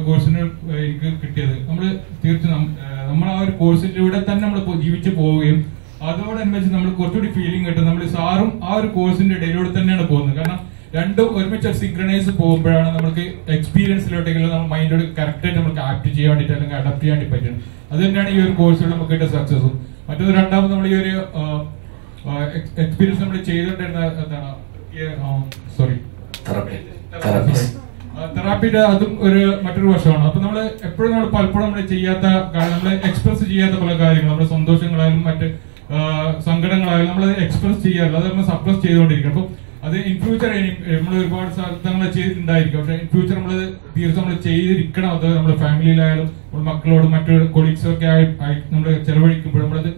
കോഴ്സിന് എനിക്ക് കിട്ടിയത്, നമ്മൾ തീർച്ചയായും നമ്മൾ ആ ഒരു കോഴ്സിലൂടെ തന്നെ നമ്മൾ ജീവിച്ചു പോവുകയും അതോടനുബന്ധിച്ച് നമ്മൾ കുറച്ചുകൂടി ഫീലിംഗ് കിട്ടും. നമ്മൾ സാറും ആ ഒരു കോഴ്സിന്റെ ഇടയിലൂടെ തന്നെയാണ് പോകുന്നത്. കാരണം രണ്ടും ഒരുമിച്ച് സിങ്ക്രണൈസ് പോകുമ്പോഴാണ് നമുക്ക് എക്സ്പീരിയൻസിലോട്ടെങ്കിലും നമ്മൾ മൈൻഡോട് കറക്റ്റായിട്ട് നമുക്ക് ആക്ട് ചെയ്യാൻ വേണ്ടിയിട്ട് അല്ലെങ്കിൽ അഡാപ്റ്റ് ചെയ്യാൻ വേണ്ടി പറ്റുന്നത്. അത് തന്നെയാണ് ഈ ഒരു കോഴ്സിലൂടെ നമുക്ക് കിട്ടിയ സക്സസും. മറ്റൊരു രണ്ടാമത് നമ്മൾ ഈ ഒരു എക്സ്പീരിയൻസ് നമ്മൾ ചെയ്തുകൊണ്ടിരുന്ന എന്താണ് സോറി തെറാപ്പിയുടെ അതും ഒരു മറ്റൊരു വശമാണ്. അപ്പൊ നമ്മൾ എപ്പോഴും നമ്മൾ പലപ്പോഴും നമ്മൾ ചെയ്യാത്ത നമ്മൾ എക്സ്പ്രസ് ചെയ്യാത്ത പല കാര്യങ്ങൾ, നമ്മുടെ സന്തോഷങ്ങളായാലും മറ്റ് സങ്കടങ്ങളായാലും നമ്മൾ എക്സ്പ്രസ് ചെയ്യാറില്ല, അത് നമ്മൾ സപ്രസ് ചെയ്തുകൊണ്ടിരിക്കും. അപ്പൊ അത് ഇൻ ഫ്യൂച്ചർ നമ്മൾ ഒരുപാട് സ്ഥലങ്ങൾ ചെയ്തിട്ടുണ്ടായിരിക്കും, പക്ഷെ ഇൻ ഫ്യൂച്ചർ നമ്മൾ തീർച്ചയായും നമ്മൾ ചെയ്തിരിക്കണം. അത് നമ്മുടെ ഫാമിലിയിലായാലും നമ്മുടെ മക്കളോടും മറ്റു കൊളീഗ്സൊക്കെ ആയി നമ്മൾ ചെലവഴിക്കുമ്പോൾ നമ്മളത്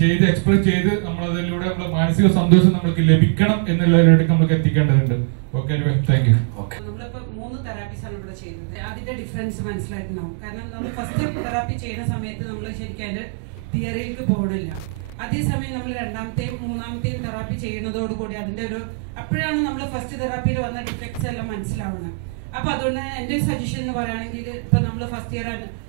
ചെയ്ത് എക്സ്പ്രസ് ചെയ്ത് നമ്മളതിലൂടെ നമ്മൾ മാനസിക സന്തോഷം നമുക്ക് ലഭിക്കണം എന്നുള്ളതിലേക്ക് നമുക്ക് എത്തിക്കേണ്ടതുണ്ട്. Okay, thank you. നമ്മളിപ്പോ 3 തെറാപ്പീസ് ആണ് ഇവിടെ ചെയ്തത്. അതിന്റെ ഡിഫറൻസ് മനസ്സിലായിട്ടുണ്ടാവും. കാരണം നമ്മൾ ഫസ്റ്റ് തെറാപ്പി ചെയ്യുന്ന സമയത്ത് നമ്മൾ ശരിക്കും അതിന്റെ തിയറിയിലേക്ക് പോകണില്ല. അതേസമയം നമ്മൾ 2ാമത്തെയും 3ാമത്തെയും തെറാപ്പി ചെയ്യുന്നതോടുകൂടി അതിന്റെ ഒരു അപ്പോഴാണ് നമ്മൾ ഫസ്റ്റ് തെറാപ്പിയിൽ വന്ന ഡിഫക്ട്സ് എല്ലാം മനസ്സിലാവുന്നത്. അപ്പൊ അതുകൊണ്ട് എന്റെ ഒരു സജഷൻ എന്ന് പറയുകയാണെങ്കിൽ ഇപ്പൊ നമ്മൾ ഫസ്റ്റ് ഇയർ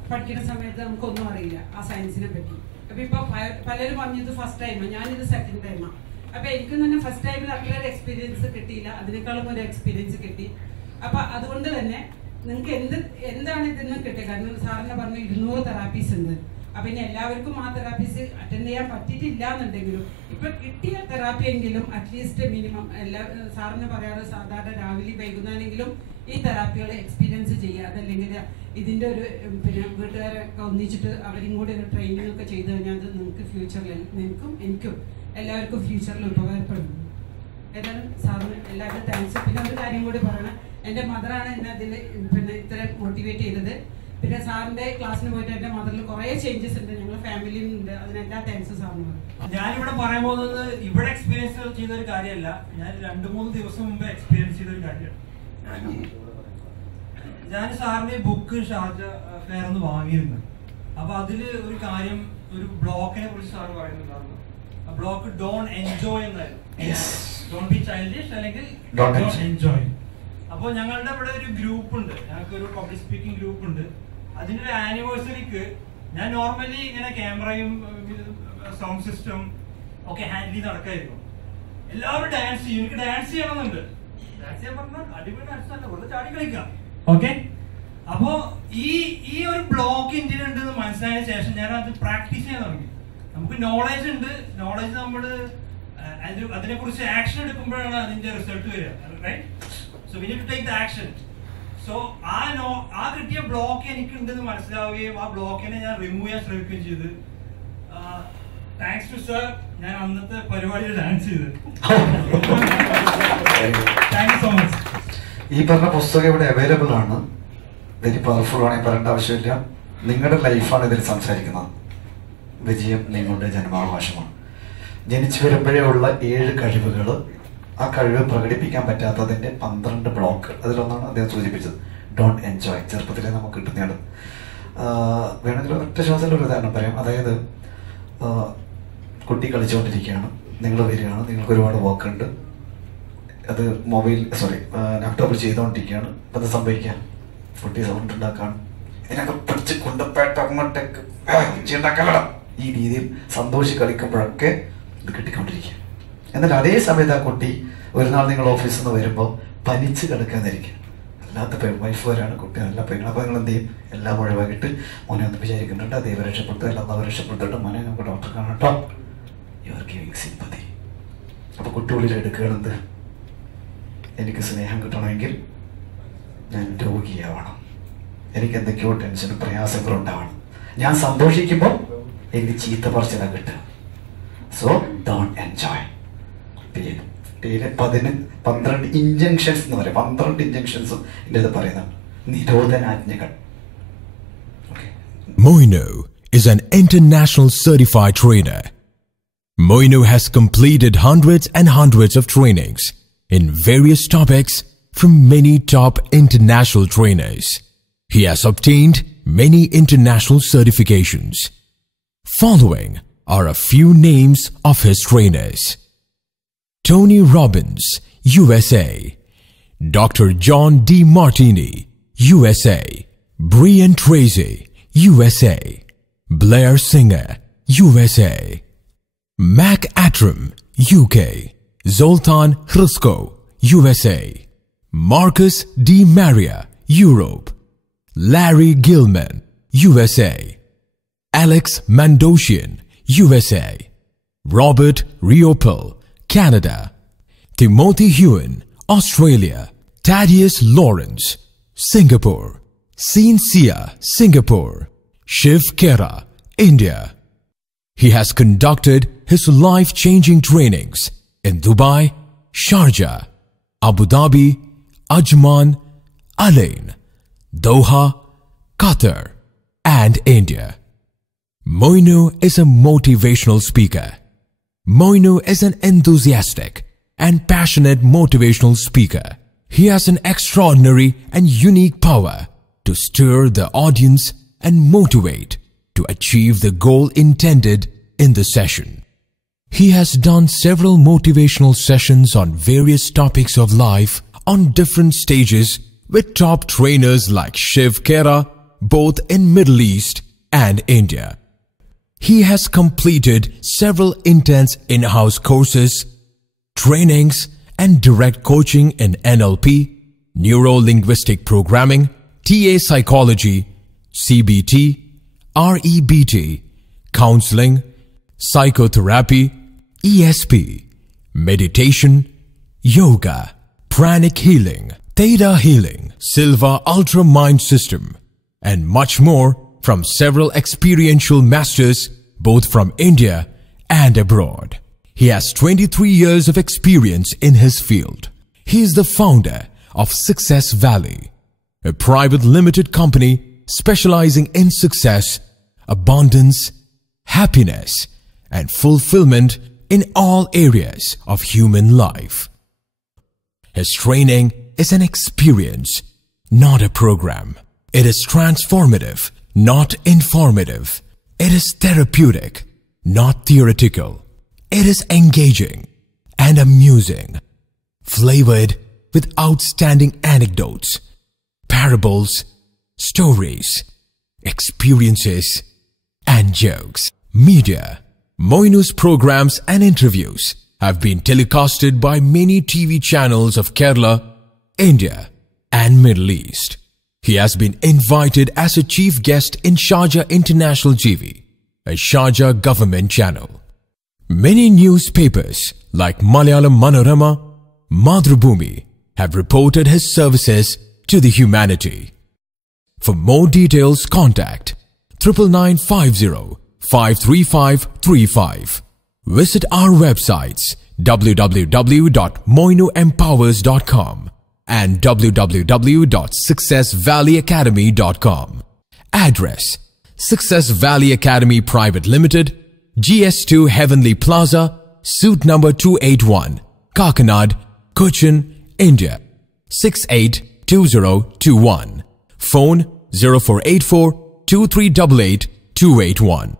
പഠിക്കുന്ന സമയത്ത് നമുക്കൊന്നും അറിയില്ല ആ സയൻസിനെ പറ്റി. അപ്പൊ ഇപ്പൊ പലരും പറഞ്ഞത് ഫസ്റ്റ് ടൈമാണ്, ഞാനിത് സെക്കൻഡ് ടൈമാണ്. അപ്പൊ എനിക്ക് തന്നെ ഫസ്റ്റ് ടൈമിൽ അത്ര ഒരു എക്സ്പീരിയൻസ് കിട്ടിയില്ല, അതിനേക്കാളും ഒരു എക്സ്പീരിയൻസ് കിട്ടി. അപ്പൊ അതുകൊണ്ട് തന്നെ നിങ്ങൾക്ക് എന്താണ് ഇതിൽ കിട്ടിയത്? കാരണം സാറിനെ പറഞ്ഞു 200 തെറാപ്പീസ് ഉണ്ട്. അപ്പൊ ഇനി എല്ലാവർക്കും ആ തെറാപ്പീസ് അറ്റൻഡ് ചെയ്യാൻ പറ്റിയിട്ടില്ല എന്നുണ്ടെങ്കിലും ഇപ്പൊ കിട്ടിയ തെറാപ്പി എങ്കിലും അറ്റ്ലീസ്റ്റ് മിനിമം എല്ലാ സാറിന് പറയാറ് സാധാരണ രാവിലെ വൈകുന്നേരമെങ്കിലും ഈ തെറാപ്പികൾ എക്സ്പീരിയൻസ് ചെയ്യുക. അതല്ലെങ്കിൽ ഇതിന്റെ ഒരു പിന്നെ വീട്ടുകാരൊക്കെ ഒന്നിച്ചിട്ട് അവരും കൂടി ഒരു ട്രെയിനിങ് ഒക്കെ ചെയ്തു കഴിഞ്ഞാൽ അത് നിങ്ങൾക്ക് ഫ്യൂച്ചറിൽ നിങ്ങൾക്കും എനിക്കും എല്ലാവർക്കും ഫ്യൂച്ചറിൽ ഉപകാരപ്പെടുന്നു. ഏതായാലും സാറിന് എല്ലാവരും താങ്ക്സ്. പിന്നെ ഒരു കാര്യം കൂടി പറയണം, എൻ്റെ മദറാണ് എന്നെ അതിൽ പിന്നെ ഇത്ര മോട്ടിവേറ്റ് ചെയ്തത്. പിന്നെ സാറിന്റെ ക്ലാസ്സിന് പോയിട്ട് എന്റെ മദറിൽ കുറെ ചേഞ്ചസ് ഉണ്ട്, ഞങ്ങൾ ഫാമിലിയിൽ ഉണ്ട്. അതിനെല്ലാം താങ്ക്സ് സാറിന്. ഞാനിവിടെ പറയാൻ പോകുന്നത് ഇവിടെ എക്സ്പീരിയൻസ് ചെയ്ത ഒരു കാര്യമല്ല, ഞാൻ 2-3 ദിവസം മുമ്പ് എക്സ്പീരിയൻസ് ചെയ്ത ഒരു കാര്യമാണ്. ഞാൻ സാറിന്റെ ബുക്ക് ഷാർജ ഫെയർ എന്ന് വാങ്ങിയിരുന്നു. അപ്പൊ അതില് ഒരു കാര്യം, ഒരു ബ്ലോക്കിനെ കുറിച്ച് സാർ പറയുന്നുണ്ടായിരുന്നു. ആ ബ്ലോക്ക് ഡോൺ എൻജോയ് എന്നായിരുന്നു. ഡോൺ ബി ചൈൽഡിഷ് അല്ലെങ്കിൽ ഡോൺ എൻജോയ്. അപ്പൊ ഞങ്ങളുടെ ഇവിടെ ഒരു ഗ്രൂപ്പ് ഉണ്ട്, ഞങ്ങൾക്ക് ഒരു പബ്ലിക് സ്പീക്കിംഗ് ഗ്രൂപ്പ് ഉണ്ട്. അതിന്റെ ഒരു ആനിവേഴ്സറിക്ക് ഞാൻ നോർമലി ഇങ്ങനെ ക്യാമറയും സൗണ്ട് സിസ്റ്റം ഒക്കെ ഹാൻഡിൽ ചെയ്ത് നടക്കായിരുന്നു. എല്ലാവരും ഡാൻസ് ചെയ്യും, എനിക്ക് ഡാൻസ് ചെയ്യണമെന്നുണ്ട്. ഡാൻസ് ചെയ്യാൻ പറഞ്ഞാൽ അടിപൊളി ഡാൻസ് അല്ല, വെറുതെ ചാടി കളിക്കാം. ഓക്കെ, അപ്പോ ഈ ഒരു ബ്ലോക്ക് ഇന്ത്യയിൽ ഉണ്ട് എന്ന് മനസ്സിലായതിനു ശേഷം ഞാൻ അത് പ്രാക്ടീസ് ചെയ്യാൻ തുടങ്ങി. നമുക്ക് നോളേജ് ഉണ്ട്, നോളേജ് നമ്മൾ അതിനെ കുറിച്ച് ആക്ഷൻ എടുക്കുമ്പോഴാണ് അതിന്റെ റിസൾട്ട് വരിക. Right? So we need to take the action. So ആ കിട്ടിയ ബ്ലോക്ക് എനിക്കുണ്ടെന്ന് മനസ്സിലാവുകയും ആ ബ്ലോക്കിനെ ഞാൻ റിമൂവ് ചെയ്യാൻ ശ്രമിക്കുകയും ചെയ്ത് താങ്ക്സ് ടു സർ ഞാൻ അന്നത്തെ പരിപാടിയിൽ ഡാൻസ് ചെയ്ത്. Thank you so much. ഈ പറഞ്ഞ പുസ്തകം ഇവിടെ അവൈലബിൾ ആണ്, വെരി പവർഫുൾ ആണ്, പറയേണ്ട ആവശ്യമില്ല. നിങ്ങളുടെ ലൈഫാണ് ഇതിൽ സംസാരിക്കുന്നത്. വിജയം നിങ്ങളുടെ ജന്മാവകാശമാണ്. ജനിച്ചു വരുമ്പോഴേ ഉള്ള 7 കഴിവുകൾ, ആ കഴിവ് പ്രകടിപ്പിക്കാൻ പറ്റാത്തതിന്റെ 12 ബ്ലോക്ക്, അതിലൊന്നാണ് അദ്ദേഹം സൂചിപ്പിച്ചത്. Don't enjoy. ചെറുപ്പത്തിലെ നമുക്ക് കിട്ടുന്നതാണ്. വേണമെങ്കിൽ ഒറ്റ ശ്വാസത്തിൽ ഒരു ഉദാഹരണം പറയാം. അതായത് കുട്ടി കളിച്ചുകൊണ്ടിരിക്കുകയാണ്, നിങ്ങൾ വരികയാണ്, നിങ്ങൾക്ക് ഒരുപാട് വർക്ക് ഉണ്ട്, അത് ലാപ്ടോപ്പിൽ ചെയ്തുകൊണ്ടിരിക്കുകയാണ്. അപ്പം അത് സംഭവിക്കാം, കുട്ടി സൗണ്ട് ഉണ്ടാക്കാണ്, ഇതിനൊക്കെ പിടിച്ച് കൊണ്ടുപോയിട്ട് അങ്ങോട്ടേക്ക് ഉണ്ടാക്കണം. ഈ രീതിയിൽ സന്തോഷിച്ച് കളിക്കുമ്പോഴൊക്കെ ഇത് കിട്ടിക്കൊണ്ടിരിക്കുക. എന്നാൽ അതേ സമയത്ത് ആ കുട്ടി ഒരു നാൾ നിങ്ങൾ ഓഫീസിൽ നിന്ന് വരുമ്പോൾ പനിച്ച് കിടക്കാതിരിക്കുക. അല്ലാത്ത വൈഫ് വരാണ്, കുട്ടി നല്ല പെയ്യണം. അപ്പോൾ നിങ്ങൾ എന്ത് ചെയ്യും? എല്ലാം ഒഴിവാക്കിയിട്ട് മോനെ ഒന്ന് വിചാരിക്കുന്നുണ്ട്, ദൈവം രക്ഷപ്പെടുത്തുക, എല്ലാം രക്ഷപ്പെടുത്തിട്ട് മോനെ നമുക്ക് ഡോക്ടർ കാണാം കേട്ടോ. You are giving sympathy. അപ്പോൾ കുട്ടി ഉള്ളിൽ എടുക്കുകയാണെന്ത്? എനിക്ക് സ്നേഹം കിട്ടണമെങ്കിൽ ഞാൻ രോഗിയാവണം, എനിക്ക് എന്തൊക്കെയോ ടെൻഷനും പ്രയാസങ്ങളും ഉണ്ടാവണം. ഞാൻ സന്തോഷിക്കുമ്പോൾ എനിക്ക് ചീത്ത പറച്ചിലാണ് കിട്ടുക. So don't enjoy. 12 ഇഞ്ചക്ഷൻസ് എന്ന് പറയും. 12 ഇഞ്ചക്ഷൻസും ഇതിൻ്റെ പറയുന്നതാണ്, നിരോധനാജ്ഞകൾ. Moino is an international certified trainer. Moino has completed hundreds and hundreds of trainings in various topics from many top international trainers. He has obtained many international certifications. Following are a few names of his trainers: Tony Robbins, USA; Dr. John D. Martini, USA; Brian Tracy, USA; Blair Singer, USA; Mac Attram, UK; Zoltan Hrusko, USA; Marcus D. Maria, Europe; Larry Gilman, USA; Alex Mandosian, USA; Robert Riopel, Canada. Timothy Hewen, Australia. Thaddeus Lawrence, Singapore. Seen Sia, Singapore. Shiv Khera, India. He has conducted his life-changing trainings in Dubai, Sharjah, Abu Dhabi, Ajman, Alain, Doha, Qatar, and India. Moinu is a motivational speaker. Moinu is an enthusiastic and passionate motivational speaker. He has an extraordinary and unique power to stir the audience and motivate to achieve the goal intended in the session. He has done several motivational sessions on various topics of life on different stages with top trainers like Shiv Khera, both in Middle East and India. He has completed several intense in-house courses, trainings, and direct coaching in NLP, Neuro-Linguistic Programming, TA Psychology, CBT, REBT, Counseling, Psychotherapy, ESP, Meditation, Yoga, Pranic Healing, Theta Healing, Silva Ultra Mind System, and much more from several experiential masters both from India and abroad. He has 23 years of experience in his field. He is the founder of Success Valley, a private limited company specializing in success, abundance, happiness, and fulfillment in all areas of human life. His training is an experience, not a program. It is transformative, not informative. It is therapeutic, not theoretical. It is engaging and amusing, flavored with outstanding anecdotes, parables, stories, experiences, and jokes. Media. Moinu's programs and interviews have been telecasted by many TV channels of Kerala, India, and Middle East. He has been invited as a chief guest in Sharjah International TV, a Sharjah government channel. Many newspapers like Malayalam Manorama, Madhrubhumi have reported his services to the humanity. For more details, contact 9950 53535. Visit our websites www.moinuempowers.com and www.successvalleyacademy.com. Address: Success Valley Academy Private Limited, GS2 Heavenly Plaza, Suite number 281, Kakinad, Cochin, India 682021. Phone 0484 2388 281.